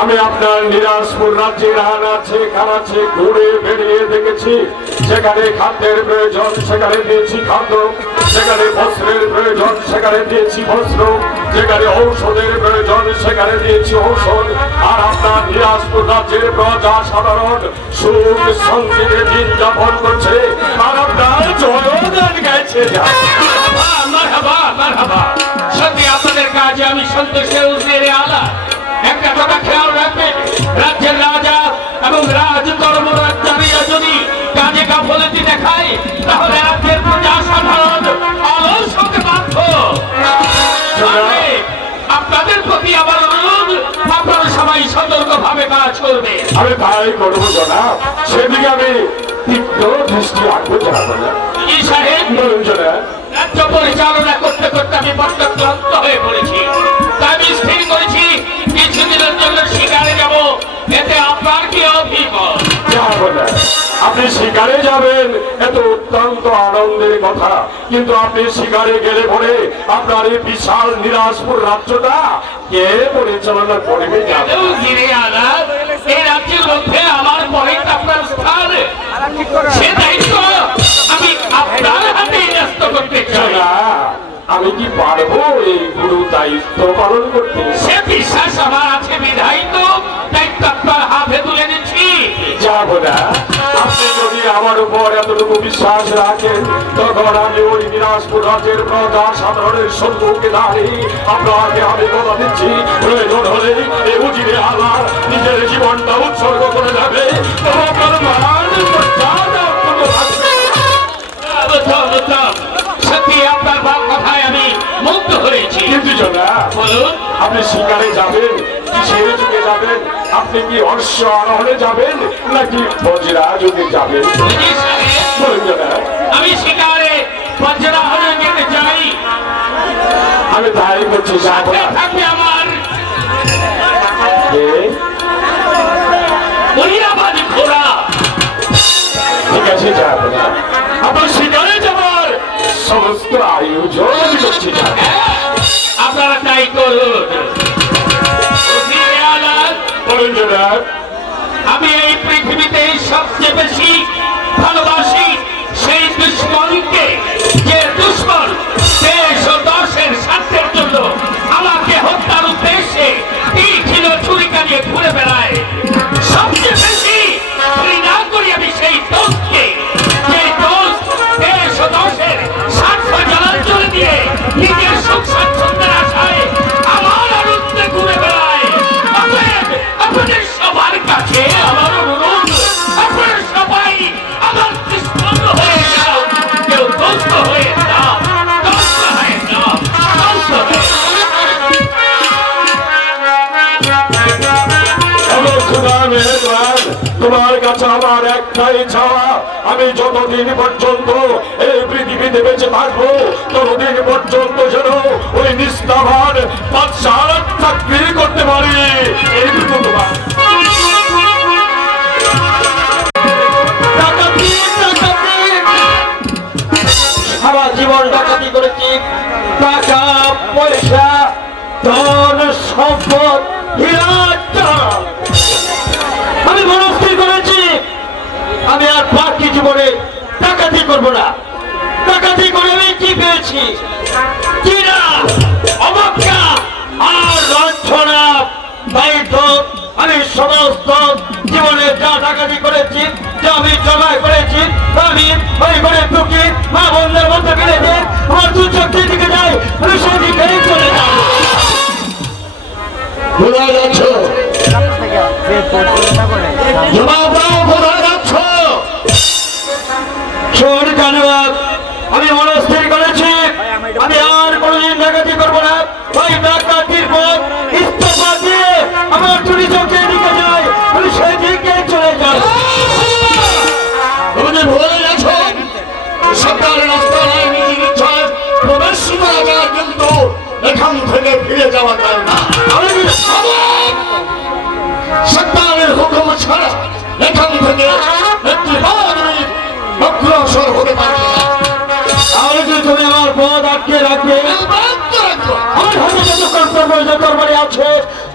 আমি আপনার নিরাজপুর রাজ্যের আনাচে কানাচে ঘুরে বেরিয়ে দেখেছি, যেখানে খাদ্যের প্রয়োজন সেখানে দিয়েছি খাদ্য, যেখানে বস্ত্রের প্রয়োজন সেখানে দিয়েছি বস্ত্র, যেখানে ঔষধের প্রয়োজন সেখানে দিয়েছি ঔষধ। আর আপনার নিরাজপুর রাজ্যের প্রজা সাধারণ সুখ শান্তিতে দিন যাপন করছে, আর আপনার জয়গান গাইছে। সত্যি আপনাদের কাজে আমি সন্তোষে উজেরে আলা। একটা কথা খেয়াল রাখবেন, রাজ্যের রাজা এবং রাজ কর্মরাজ্জারীরা যদি কাজে গাফলতি দেখায়, তাহলে রাজ্যের প্রজা সাধারণ অলস হতে বাধ্য। আপনাদের প্রতি আমার অনুরোধ, আপনারা সবাই সতর্কভাবে কাজ করবে। আমি তাই করবো জনাব, সেদিকে আমি তীব্র দৃষ্টি রাখবো জনাব। সাহেব, বলুন জনাব। রাজ্য পরিচালনা করতে করতে আমি বড্ড ক্লান্ত হয়ে পড়েছি, তাই আমি স্থির করেছি কিছুদিনের জন্য শিকারে যাব। এতে আপনার কি অভিমত? আপনি শিকারে যাবেন, এত অত্যন্ত আনন্দের কথা, কিন্তু আপনি শিকারে গেলে পরে আপনার এই বিশাল নিরাজপুর রাজ্যটা কে পরিচালনা করবে? এই রাজ্যের মধ্যে আমার পরে আপনার স্থান, সে দায়িত্ব আমি আপনার হাতে ন্যস্ত করতে চাই। আমি কি পারবো এই গুরু দায়িত্ব পালন করতে? সে বিশ্বাস আমার আছে, বিধায়িত দায়িত্ব আপনার হাতে তুলে দিচ্ছি। যাবো না, আপনি যদি আমার উপর এতটুকু বিশ্বাস রাখেন, তখন আমি ওই নিরাজপুর রাজ্যের প্রজা সাধারণের সম্মুখে দাঁড়িয়ে আপনাকে আমি কথা দিচ্ছি, প্রয়োজন হলে এই উজিরে আল্লাহ নিজের জীবনটা উৎসর্গ করে যাবে। সত্যি আপনার কথায় আমি মুগ্ধ হয়েছি। কিন্তু বলুন, আপনি শিকারে যাবেন, কিসের যুগে যাবেন? আপনি কি অশ্ব আরোহণে যাবেন নাকি বজ্রা যুগে যাবেন? আমি শিকারে বজ্রারোহণে যেতে চাই। আমি তাই করছি। থাকবে আমার ঘোড়া। ঠিক আছে, যাবো না, আপনার শিকারে যাবার সমস্ত আয়োজন করছি। আপনারা তাই করুন। আমি এই পৃথিবীতে সবচেয়ে বেশি ভালোবাসি সেই দুশ্মনকে, যে দুশ্মন দেশ ও দশের স্বার্থের জন্য আমাকে হত্যার উদ্দেশ্যে তীক্ষ্ণ ছুরিকা নিয়ে ঘুরে বেড়ায়। সবচেয়ে বেশি ঘৃণা করি আমি সেই দোষকে, যে দোষ দেশ ও দশের স্বার্থ জলাঞ্জলি দিয়ে নিজের সুখ স্বাচ্ছন্দ্যের আশায় আমার আনন্দে ঘুরে বেড়ায়। আপনাদের সবার কাছে আমার অনুরোধ, আপনারা সবাই আমার কৃষ্ণ হয়ে যাও, কেউ দোস্ত হয়ে যাও, দোস্ত হয়ে যাও, দোস্ত হয়ে তোমার কাছে আমার একটাই চাওয়া, আমি যতদিন পর্যন্ত এই পৃথিবীতে বেঁচে থাকবো, ততদিন পর্যন্ত যেন ওই নিষ্ঠাবান বাদশার চাকরি করতে পারি। এইটুকু তোমার। সারা জীবন ডাকাতি করেছি, টাকা পয়সা ধন সম্পদ আমি মনস্থির করেছি আমি আর বাকি জীবনে ডাকাতি করবো না। ডাকাতি করে আমি কি পেয়েছি? কিনা অবজ্ঞা আর লাঞ্ছনা দায়িত্ব। আমি সমস্ত জীবনে যা ডাকাতি করেছি, যা আমি জমা করেছি, আমি ওই ঘরে ঢুকি মা বন্ধের মধ্যে ফেলেছি, আমার দু চোখের দিকে যাই, আমি সেদিকে চলে যাই। কোথায় যাচ্ছ? আমি মনস্থির করেছি আমি আর কোনদিন ডাকাতি করবো না। ওই ডাকাতির পর ইস্তফা দিয়ে আমার চুরি চোখের দিকে যাই, আমি সেদিকে চলে যাই। তুমি ভুলে গেছ, সরকারের রাস্তায় নিজের ইচ্ছায় প্রবেশ করা যায়, কিন্তু এখান থেকে ফিরে যাওয়া যায় না। সরকারের হুকুম ছাড়া এখান থেকে একটি অগ্রসর হতে পারবে না। তাহলে যদি তুমি আমার পথ আটকে রাখবে, আমার হাতে যতক্ষণ যে তরবারি আছে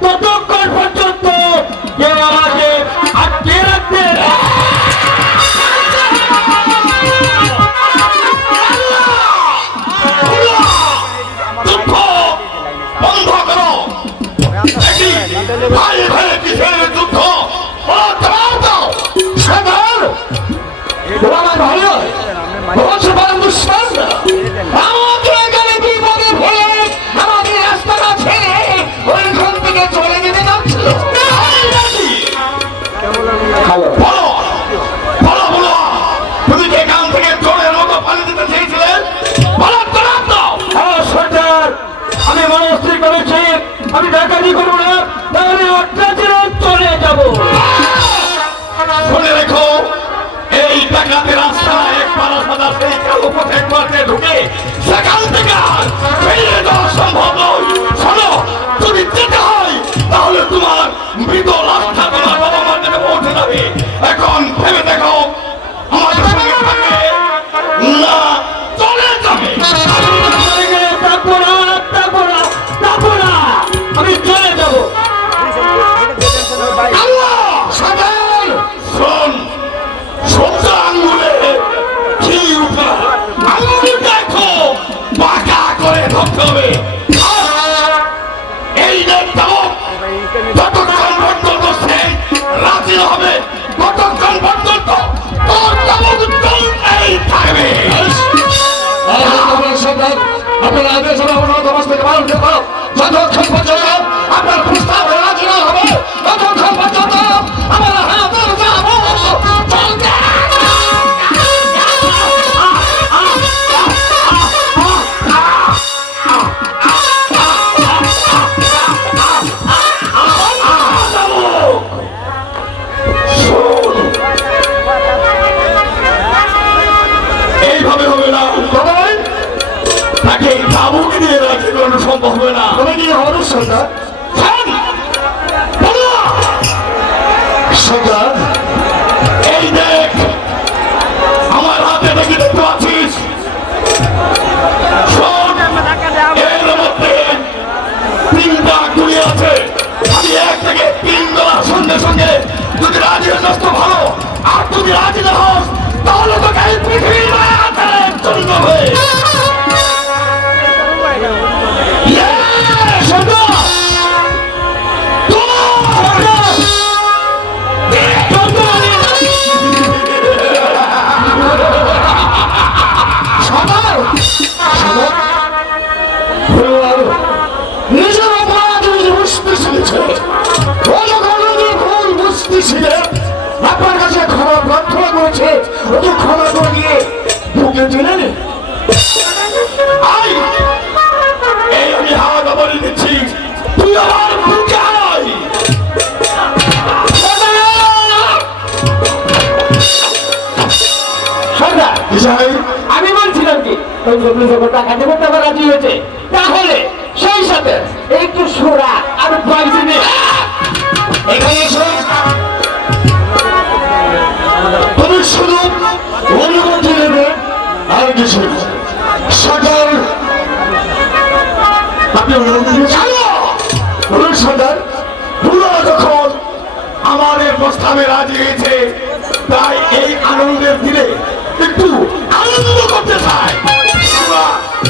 ততক্ষণ পর্যন্ত কেউ আমাকে আটকে রাখতে যুদ্ধ বন্ধ করো। ভাই ভাই কিসের যুদ্ধ? জবাব দাও। সরদার, ওরা আমার ভাই নয়, ওরা হচ্ছে বরং দুশ্মন। আমাকে এখানে বিপদে ফেলে আমাকে রাস্তাটা ছেড়ে ওইখান থেকে চলে যেতে যাচ্ছিল। হ্যালো, বলো বলো বলো, তুমি কি এখান থেকে চোরের মতো পালিয়ে যেতে চেয়েছিলেন? বলো, জবাব দাও। হ্যাঁ সরদার, আমি মনস্থির করেছি আমি ডাকাতি করবো না, তাহলে অত্যাচারে চলে যাবো। শুনে রেখো, এই ডাকাতের রাস্তা একবার সাদা সেই কালো পথে পথে ঢুকে সেখান থেকে আর বেরিয়ে যাওয়া সম্ভব নয়। শোনো, যদি যেতে হয় তাহলে তোমার মৃত লাশটা তোমার বাবা মার কাছে পৌঁছে যাবে। এখন ভেবে দেখো, আমাদের সঙ্গে থাকবে না চলে যাবে। চলে গেলে থাকবো না, থাকবো না, থাকবো না, আমি চলে যাবো। আল্লাহ সাজান, শোন, সত্য আঙ্গুলে কি উঠা আঙ্গুল দেখো, বাঁকা করে ধরতে হবে। এই যে যাবো, যতক্ষণ পর্যন্ত সে রাজি হবে ততক্ষণ পর্যন্ত তোর যাবত চলতেই থাকবে। আপনার আদেশ হবে আপনার সমাজ থেকে পালন করতে পারো, যতক্ষণ পর্যন্ত আপনার প্রস্তাব রাজি না হবে ততক্ষণ পর্যন্ত আমার হাতের যাবো চলতে। এইভাবে হবে না, তাকে তাবুকে দিয়ে রাখি কোনো সম্ভব হবে না। তবে কি হবে সরকার? শোন, বলো, সরকার, এই দেখ আমার হাতে দেখি দেখতে পাচ্ছিস, শোন, এর মধ্যে 3টা গুলি আছে। আমি 1 থেকে 3 বলার সঙ্গে সঙ্গে যদি রাজি হস তো ভালো, আর যদি রাজি না হস তাহলে তোকে এই পৃথিবীর মায়া ছেড়ে চলতে হবে। নিজের অপরাধ নিজে বুঝতে শিখেছে, ভুল বুঝতেছিলেন, আপনার কাছে ক্ষমা প্রার্থনা করেছে, ওকে ক্ষমা করে দিয়ে ঢুকে দিলেন। আই, এই আমি হাওয়া বলে দিচ্ছি, তুই আমার বুকে আয়। সরকার, আমি বলছিলাম কি ওই জমি যখন টাকা দেবো টাকা রাজি হয়েছে, তাহলে সেই সাথে একটু সোরা আর পয়সা এখানে এসো। তুমি শুধু অনুমতি নেবে আর কিছু না। সরকার, আপনি অনুমতি দিয়েছেন? বলুন সরকার। পুরো যখন আমাদের প্রস্তাবে রাজি হয়েছে, তাই এই আনন্দের দিনে একটু আনন্দ করতে চাই। আমরা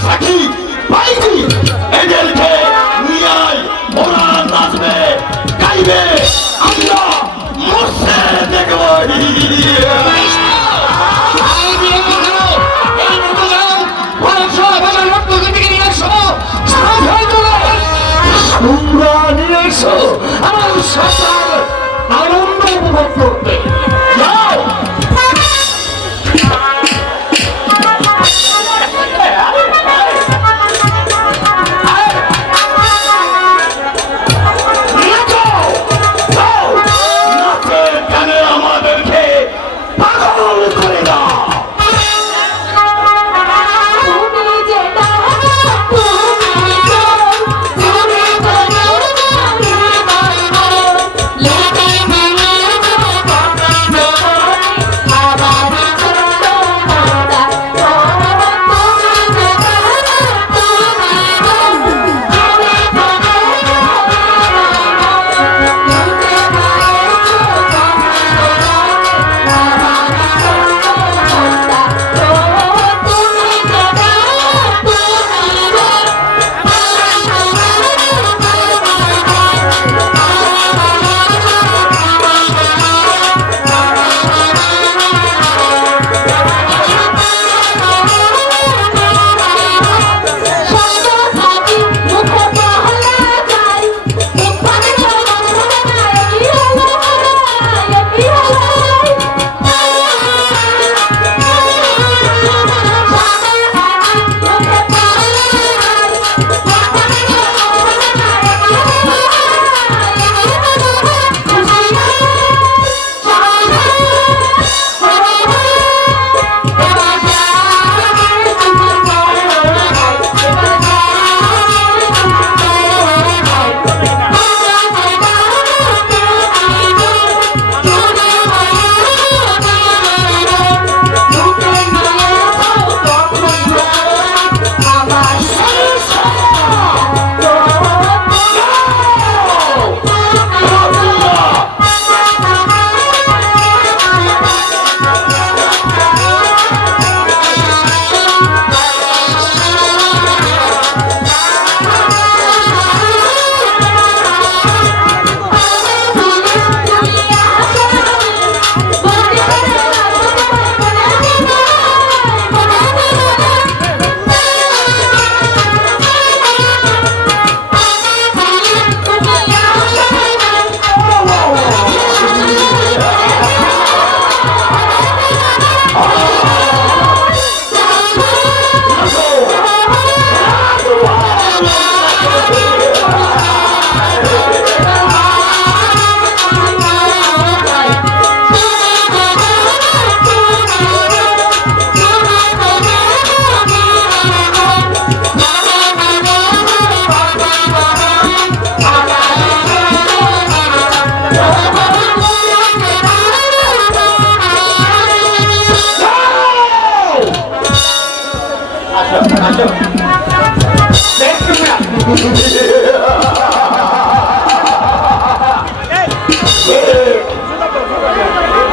সাক্ষী পাইছি, এদেরকে নিয়ে আয়, ওরা নাচবে গাইবে, আমরা মরছে দেখবো। তোমরা নিয়ে এসো আমার সরকার আনন্দ উপভোগ করতে। যাও। নাচের গানে আমাদেরকে পাগল করে দাও। তুমি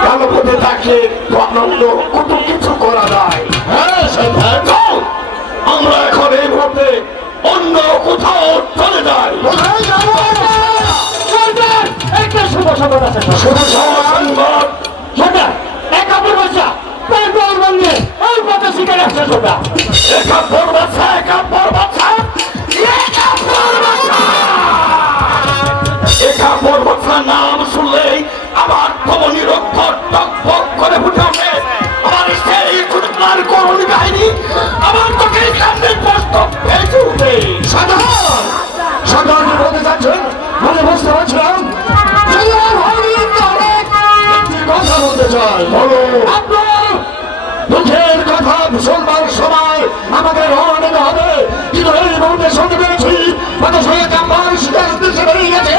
ভালো পথে থাকলে আনন্দ কত কিছু করা যায়। হ্যাঁ সন্তান, আমরা এখন এই মুহূর্তে অন্য কোথাও চলে যাই। একটা শুভ সংবাদ আছে। শুভ সংবাদ সরকার, একাত্তর বাচ্চা তার দল বন্ধে ওই পথে শিকারে আসছে সরকার। একাত্তর বাচ্চা, একাত্তর বাচ্চা, একাত্তর বাচ্চা, একাত্তর বাচ্চার নাম শুনলেই আমার ধমনী রক্ত টকবক করে ফুটে ওঠে। আমার সেই ছোটলার করুণ কাহিনী আমার চোখের সামনে স্পষ্ট ভেসে ওঠে। সাধারণ সাধারণ বলতে চাচ্ছেন, বলে বুঝতে পারছিলাম কথা বলতে চাই। বলো। আপনার দুঃখের কথা মুসলমান সবাই আমাদের অনেক হবে, কিন্তু এই মুহূর্তে শুনতে পেরেছি আমার শিকার দেশে বেরিয়ে গেছে।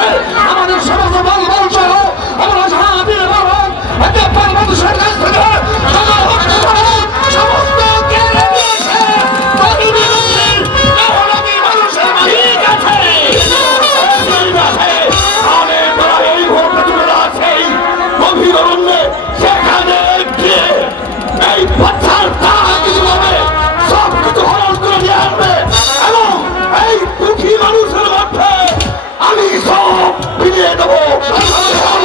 আমাদের সমস্ত বল বলছো আমরা সাহায্যের মানুষের কাছ থেকে সমস্ত কেড়ে নিয়েছে। আমি প্রায় এই মুহূর্তে চলে যাচ্ছি গভীর অরণ্যে, সেখানে গিয়ে এই পাথর সব কিছু হরণ করে নিয়ে আসবে এবং এই দুঃখী মানুষের মধ্যে আমি সব ফিরিয়ে দেবো।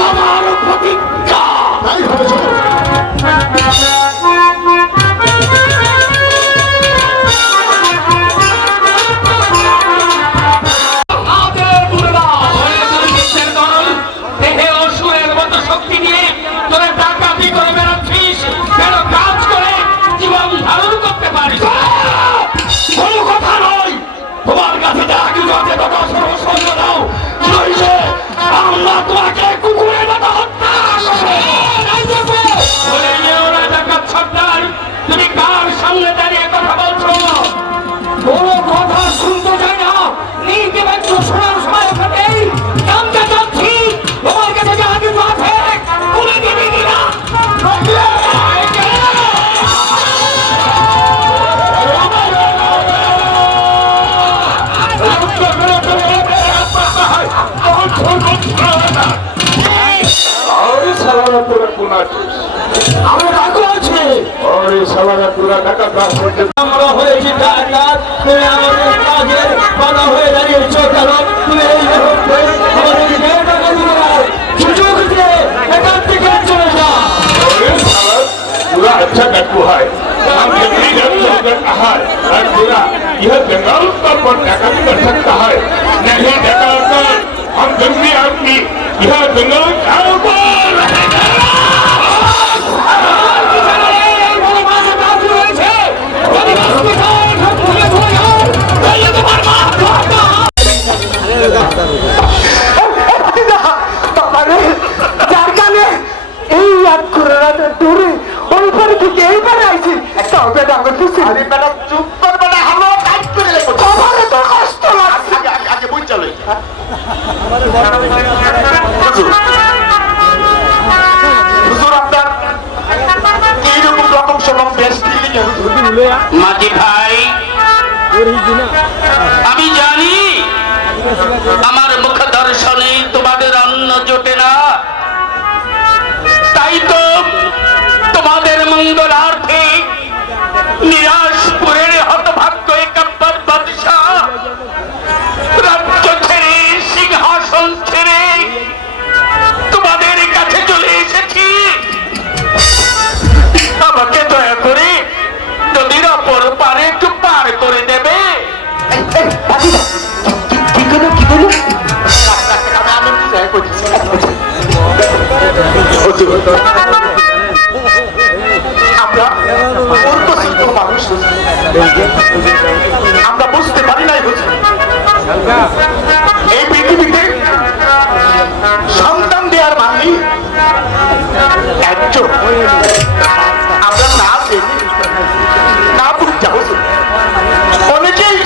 আমার প্রতিজ্ঞা। তাই হবে। আমরা হয়েছি ডাকাত, তুমি আমাদের কাজের বাধা হয়ে দাঁড়িয়েছো। কারণ তুমি এই মুহূর্তে আমাদের টাকা দিবে না, সুযোগ দিয়ে এখান থেকে চলে যাও। पूरा अच्छा डक्कू है, हम जंगली जानवर का कहा है और पूरा यह जंगल पर डका भी कर सकता है। नहीं डका कर हम जंगली आदमी यह जंगल चारों पर रहेगा। মাঝি ভাই, আমি জানি আমার মুখ দর্শনে তোমাদের অন্ন জোটে না, তাই তো তোমাদের মঙ্গলার্থে নিরাশপুরের হতভাগ্য একাব্বর বাদশাহ রাজ্য ছেড়ে সিংহাসন ছেড়ে তোমাদের কাছে চলে এসেছি। আমাকে দয়া করে নদীর অপর পারে একটু পার করে দেবে। আমরা বুঝতে পারি নাই এই পৃথিবীতে সন্তান দেওয়ার মানি একজন আমরা না জেনে না বুঝতে হুজুর অনেকেই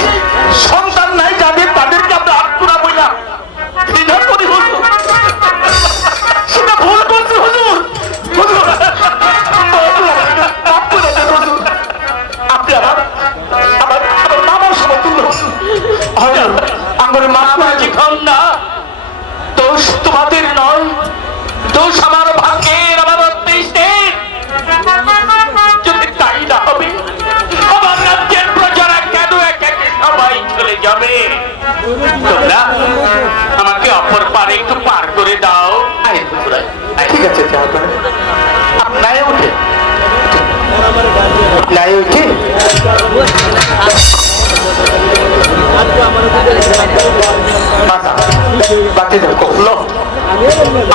সন্তান নাই যাদের তাদেরকে আমরা আত্মরা বললাম ঘৃণা করি হুজুর, সেটা ভুল করছি হুজুর। হুজুর মাফ করে দেন হুজুর, আপনি আমার আমার আমার মামার সমতুল্য হুজুর। আমার মা এখন না, দোষ তোমাদের নয়, দোষ আমার ভাগ্যের, আমার অদৃষ্টের। যদি তাই না হবে আমার রাজ্যের প্রজারা কেন এক একে সবাই চলে যাবে? তোমরা আমাকে অপর পারে একটু পার করে দাও। ঠিক আছে, নাই উঠে নাই উঠে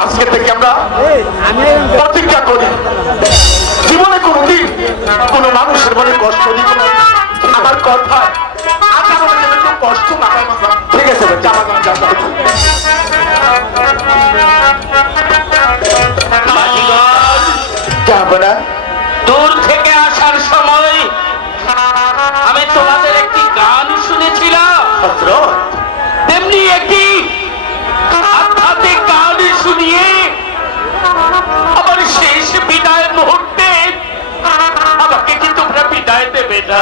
আজকে থেকে আমরা প্রতিজ্ঞা করি জীবনে কোনদিন কোনো মানুষের মনে কষ্ট দিব না। আমার কথা আজ আমাদের যেন কেউ কষ্ট না হয়। ঠিক আছে যাবো না। দূর থেকে আসার সময় আমি তোমাদের একটি গান শুনেছিলাম, তেমনি একটি আধ্যাত্মিক গান শুনিয়ে আমার শেষ বিদায় মুহূর্তে আমাকে কি তোমরা বিদায় দেবে না?